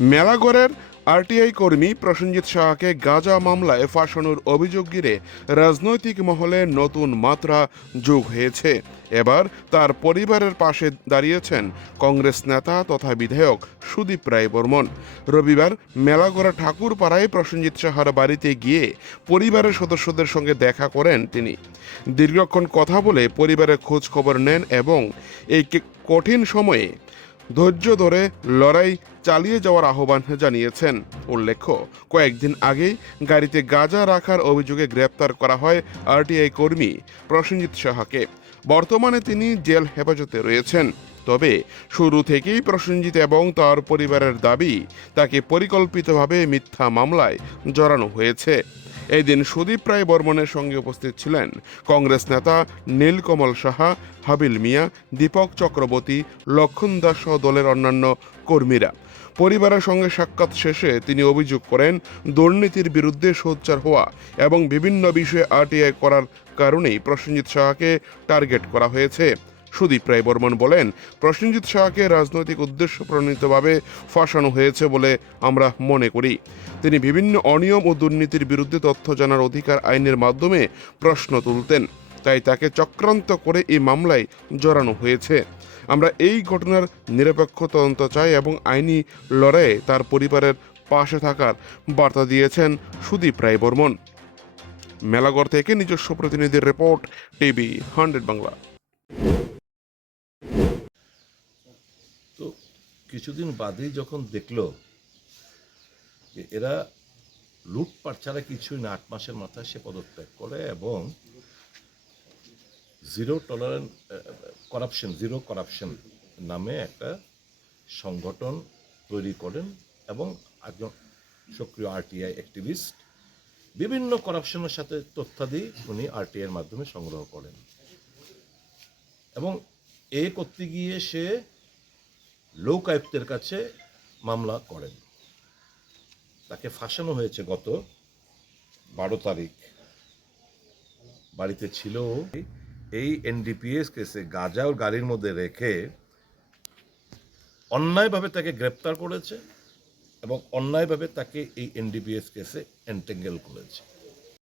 মেলাগড়ের RTI কর্মী প্রসেনজিৎ সাহাকে গাঁজা মামলায় ফাঁসানোর অভিযোগ ঘিরে রাজনৈতিক মহলে নতুন মাত্রা যোগ হয়েছে। এবার তার পরিবারের পাশে দাঁড়িয়েছেন কংগ্রেস নেতা তথা বিধায়ক সুদীপ রায় বর্মন। রবিবার মেলাগড়া ঠাকুরপাড়ায় প্রসেনজিৎ সাহার বাড়িতে গিয়ে পরিবারের সদস্যদের সঙ্গে দেখা করেন তিনি। দীর্ঘক্ষণ কথা বলে পরিবারের খোঁজ খবর নেন এবং এই কঠিন সময়ে ধৈর্য ধরে লড়াই চালিয়ে যাওয়ার আহ্বান জানিয়েছেন। উল্লেখ্য, কয়েকদিন আগেই গাড়িতে গাঁজা রাখার অভিযোগে গ্রেপ্তার করা হয় আরটিআই কর্মী প্রসেনজিৎ সাহাকে। বর্তমানে তিনি জেল হেফাজতে রয়েছেন। তবে শুরু থেকেই প্রসেনজিৎ এবং তার পরিবারের দাবি তাকে পরিকল্পিতভাবে মিথ্যা মামলায় জড়ানো হয়েছে। এই দিন সুদীপ রায় বর্মনের সঙ্গে উপস্থিত ছিলেন কংগ্রেস নেতা নীলকমল সাহা, হাবিল মিয়া, দীপক চক্রবর্তী, লক্ষণ দাস সহ দলের অন্যান্য কর্মীরা। পরিবারের সঙ্গে সাক্ষাৎ শেষে তিনি অভিযোগ করেন, দুর্নীতির বিরুদ্ধে সোচ্চার হওয়া এবং বিভিন্ন বিষয়ে আরটিআই করার কারণেই প্রসেনজিৎ সাহাকে টার্গেট করা হয়েছে। সুদীপ রায় বর্মন বলেন, প্রসেনজিৎ সাহাকে রাজনৈতিক উদ্দেশ্য প্রণীতভাবে ফাঁসানো হয়েছে বলে আমরা মনে করি। তিনি বিভিন্ন অনিয়ম ও দুর্নীতির বিরুদ্ধে তথ্য জানার অধিকার আইনের মাধ্যমে প্রশ্ন তুলতেন, তাই তাকে চক্রান্ত করে এই মামলায় জড়ানো হয়েছে। আমরা এই ঘটনার নিরপেক্ষ তদন্ত চাই এবং আইনি লড়াইয়ে তার পরিবারের পাশে থাকার বার্তা দিয়েছেন সুদীপ রায় বর্মন। মেলাগড় থেকে নিজস্ব প্রতিনিধির রিপোর্ট, টিভি 100 বাংলা। তো কিছুদিন বাদেই যখন দেখলো যে এরা লুটপাট ছাড়া কিছুই না, 8 মাসের মাথায় সে পদত্যাগ করে এবং জিরো করাপশন নামে একটা সংগঠন তৈরি করেন এবং একজন সক্রিয় আরটিআই অ্যাক্টিভিস্ট। বিভিন্ন করাপশনের সাথে তথ্যাদি উনি আরটিআইয়ের মাধ্যমে সংগ্রহ করেন এবং এ করতে গিয়ে সে লোক আয়ুক্তের কাছে মামলা করেন। তাকে ফাঁসানো হয়েছে গত 12 তারিখ। বাড়িতে ছিল এই এনডিপিএস কেসে গাঁজা ওর গাড়ির মধ্যে রেখে অন্যায়ভাবে তাকে গ্রেপ্তার করেছে এবং অন্যায়ভাবে তাকে এই এনডিপিএস কেসে এন্টেঙ্গেল করেছে।